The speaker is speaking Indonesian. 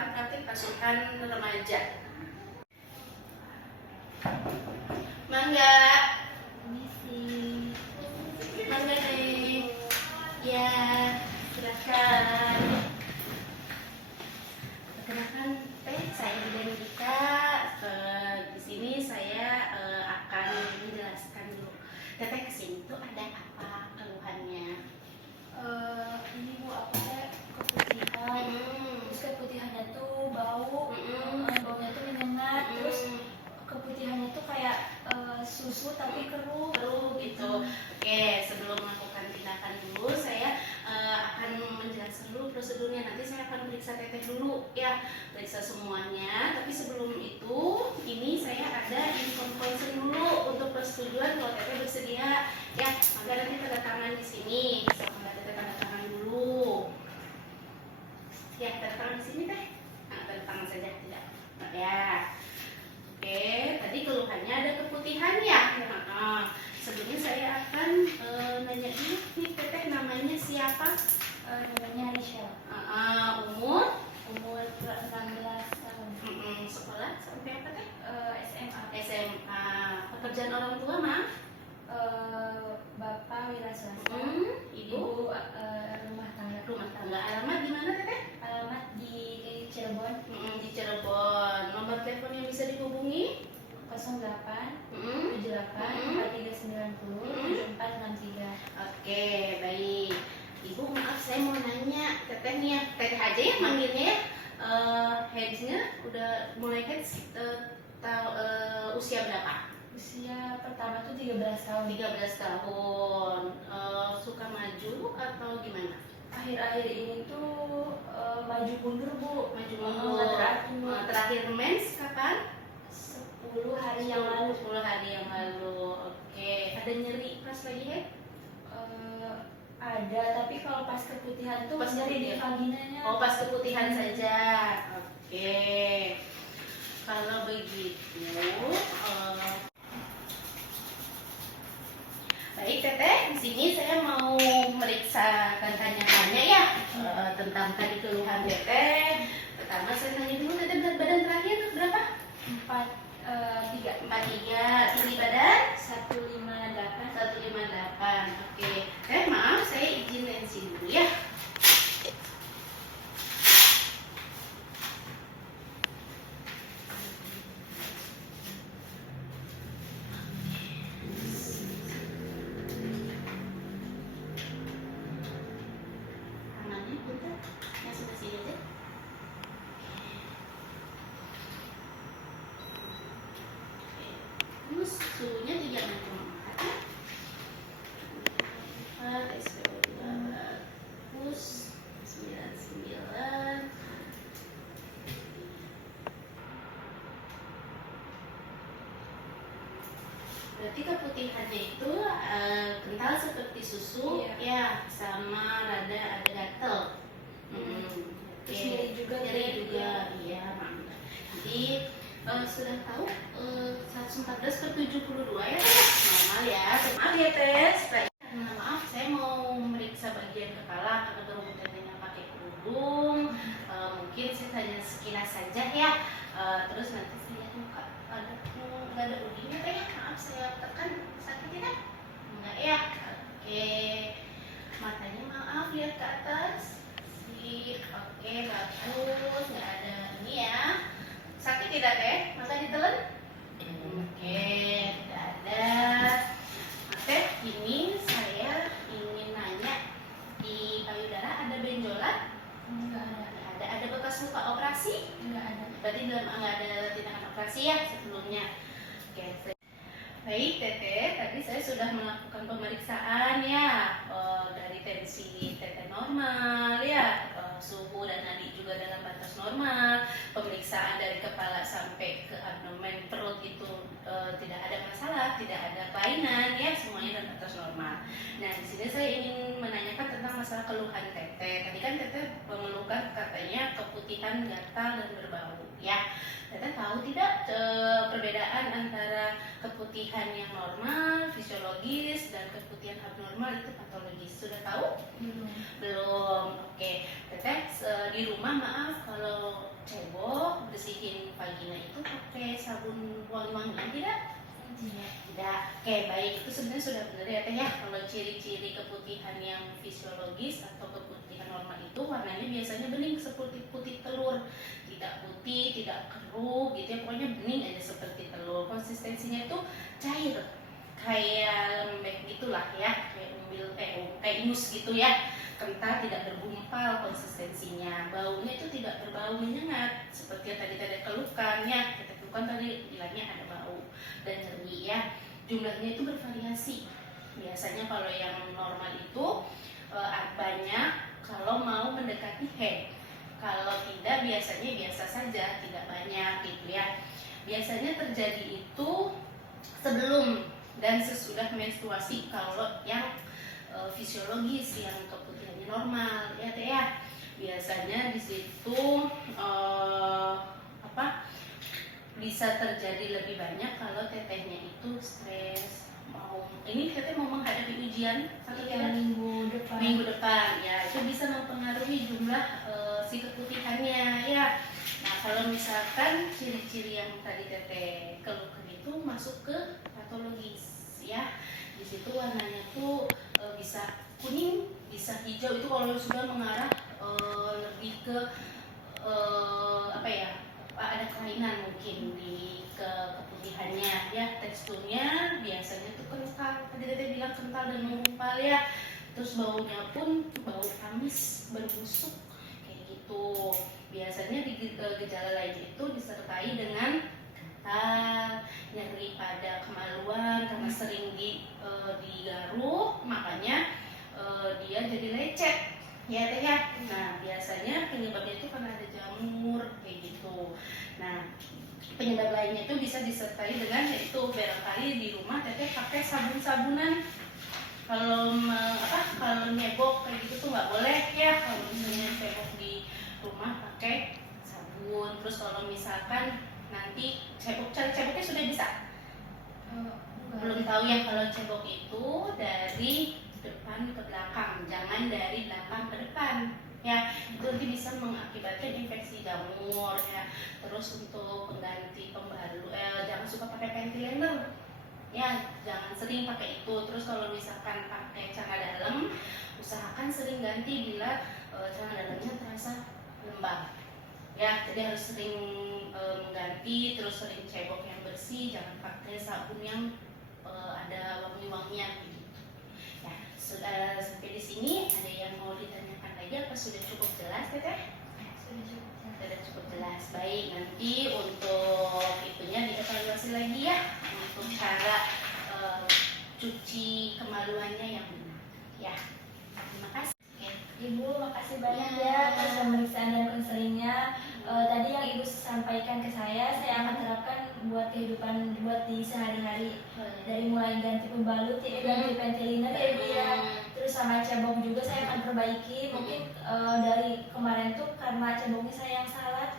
tentang praktik asuhan remaja. Mangga. Misi. Mangga nih. Ya, silakan. Perkenalkan, saya Bidang Dika. Di sini saya akan menjelaskan dulu. Teteh kesini tuh ada apa keluhannya? Ini Bu, apa teh keputihan. Terus keputihannya tuh bau, baunya tuh menyengat. Terus keputihannya tuh kayak susu tapi keruh gitu. Oke, sebelum melakukan tindakan dulu, saya akan menjelaskan dulu prosedurnya. Nanti saya akan periksa teteh dulu ya, periksa semuanya. Tapi sebelum itu, ini saya ada info konsen dulu untuk persetujuan kalau teteh bersedia ya. Maka nanti tanda tangan di sini. Sama teteh tanda tangan dulu. Ya, tanda tangan di sini teh. Nah, tanda tangan saja tidak. Nah, ya. Oke, tadi keluhannya ada keputihan ya. Nah, sebelumnya saya akan nanya dulu nih teteh namanya siapa? Namanya Aisyah. Umur 16 tahun. Sekolah sampai apa teh? SMA. SMA. Pekerjaan orang tua mah? Bapak wira swasta. Ibu Rumah tangga. rumah tangga. Alamat di mana teteh? Alamat di Cirebon. Di Cirebon. Nomor telepon yang bisa dihubungi? 08 Mm. 78 4390 7463. Oke, baik. Ibu, maaf saya mau nanya tetehnya, teteh aja ya manggilnya ya. Headsnya udah mulai heads usia berapa? Usia pertama tuh 13 tahun. 13 tahun. Suka maju atau gimana? Akhir-akhir ini tuh maju mundur Bu. Maju mundur. Terakhir mens kapan? 10 hari yang lalu. 10 hari yang lalu. Oke. Ada nyeri pas lagi head? Ada, tapi kalau pas keputihan tuh Pas nyeri di keputihan. vaginanya. Oh, pas keputihan saja. Oke. Kalau begitu, baik teteh, di sini saya mau meriksa dan tanya-tanya ya tentang tadi keluhan teteh. Pertama saya tanya dulu teteh berat badan terakhir berapa? 43. Tinggi badan? 158. 158. Oke. Maaf saya izin tensi dulu ya. Tangannya bentar, yang sebelah sini aja. Terus suhunya 36,4 ya. 4 SPO 200 99. Berarti keputihannya itu kental seperti susu. Iya. Ya, sama rada ada gatel. Terus nyeri juga. Nyeri juga. Iya, mantap. Jadi sudah tahu 114/72 ya teh? Normal ya. Maaf ya tes. Maaf saya mau meriksa bagian kepala karena berhubung tetehnya pakai kerudung. Mungkin saya tanya sekilas saja ya. Terus nanti saya buka nggak ada udinya teh. Maaf saya tekan sakit ya? Enggak ya. Oke. Matanya maaf lihat ke atas. Sip. Oke, bagus. Nggak ada ini ya. Sakit tidak teh? Masa ditelan? Oke, tidak ada. Teh, ini saya ingin nanya, di payudara ada benjolan? Enggak ada. Ada bekas luka operasi? Enggak ada. Berarti nggak ada tindakan operasi ya sebelumnya. Oke. Baik teteh, tadi saya sudah melakukan pemeriksaan ya, dari tensi teteh normal ya, suhu dan nadi juga dalam batas normal, pemeriksaan dari kepala sampai ke abdomen perut itu tidak ada masalah, tidak ada kelainan ya, semuanya dalam batas normal. Nah di sini saya ingin menanyakan tentang masalah keluhan teteh. Tadi kan teteh mengeluhkan katanya keputihan, gatal dan berbau ya. Teteh tahu tidak perbedaan antara keputihan yang normal, fisiologis, dan keputihan abnormal itu patologis? Sudah tahu? Belum. Belum. Oke. Teteh di rumah maaf kalau Oke, baik, itu sebenarnya sudah benar ya Teh ya. Kalau ciri-ciri keputihan yang fisiologis atau keputihan normal itu warnanya biasanya bening seperti putih telur, tidak putih, tidak keruh gitu ya, pokoknya bening aja seperti telur. Konsistensinya itu cair, kayak lembek gitulah ya, kayak kayak ingus gitu ya, kental, tidak bergumpal konsistensinya. Baunya itu tidak berbau menyengat seperti yang tadi Teh keluhkan ya. Kita keluhkan tadi bilangnya ada bau dan nyeri ya. Jumlahnya itu bervariasi. Biasanya kalau yang normal itu banyak kalau mau mendekati head. Kalau tidak biasanya biasa saja, tidak banyak gitu ya. Biasanya terjadi itu sebelum dan sesudah menstruasi kalau yang fisiologis, yang keputihannya normal ya Teh ya. Biasanya di situ bisa terjadi lebih banyak kalau tetehnya itu stres, ini teteh mau menghadapi ujian satu minggu depan ya, itu bisa mempengaruhi jumlah si keputihannya ya. Nah kalau misalkan ciri-ciri yang tadi teteh keluhkan itu masuk ke patologis ya, di situ warnanya tuh bisa kuning, bisa hijau. Itu kalau sudah mengarah lebih ke ada kelainan mungkin di keputihannya ya. Teksturnya biasanya tuh kental, tadi Teteh bilang kental dan menggumpal ya. Terus baunya pun bau amis, berbusuk kayak gitu. Biasanya di gejala lain itu disertai dengan kental, nyeri pada kemaluan karena sering digaruk, makanya dia jadi lecet ya Teh ya. Nah biasanya penyebabnya itu karena ada jamur kayak gitu. Nah penyebab lainnya itu bisa disertai dengan yaitu barangkali di rumah Teteh pakai sabun-sabunan. Kalau kalau nyebok kayak gitu tuh nggak boleh ya. Kalau misalnya cebok di rumah pakai sabun. Terus kalau misalkan nanti ceboknya sudah bisa? Belum tahu ya. Kalau cebok itu dari depan ke belakang, jangan dari belakang ke depan ya. Itu nanti bisa mengakibatkan infeksi jamur ya. Terus untuk pengganti pembalut jangan suka pakai panty liner ya, jangan sering pakai itu. Terus kalau misalkan pakai celana dalam, usahakan sering ganti bila celana dalamnya terasa lembab ya. Jadi harus sering mengganti, terus sering cebok yang bersih, jangan pakai sabun yang ada wangi-wangian gitu. Ya, sudah sampai di sini ada yang mau ditanyakan lagi apa sudah cukup jelas Teteh? Sudah cukup jelas. Baik, nanti untuk itunya dievaluasi lagi ya untuk cara cuci kemaluannya yang benar ya. Terima kasih. Ibu, makasih banyak ya atas pemeriksaan dan konselingnya. Tadi yang Ibu sampaikan ke saya akan terapkan buat kehidupan, buat di sehari-hari. Dari mulai ganti pembalut, ganti panty liner ya Ibu ya. Terus sama cebok juga saya akan perbaiki. Mungkin dari kemarin tuh karena ceboknya saya yang salah,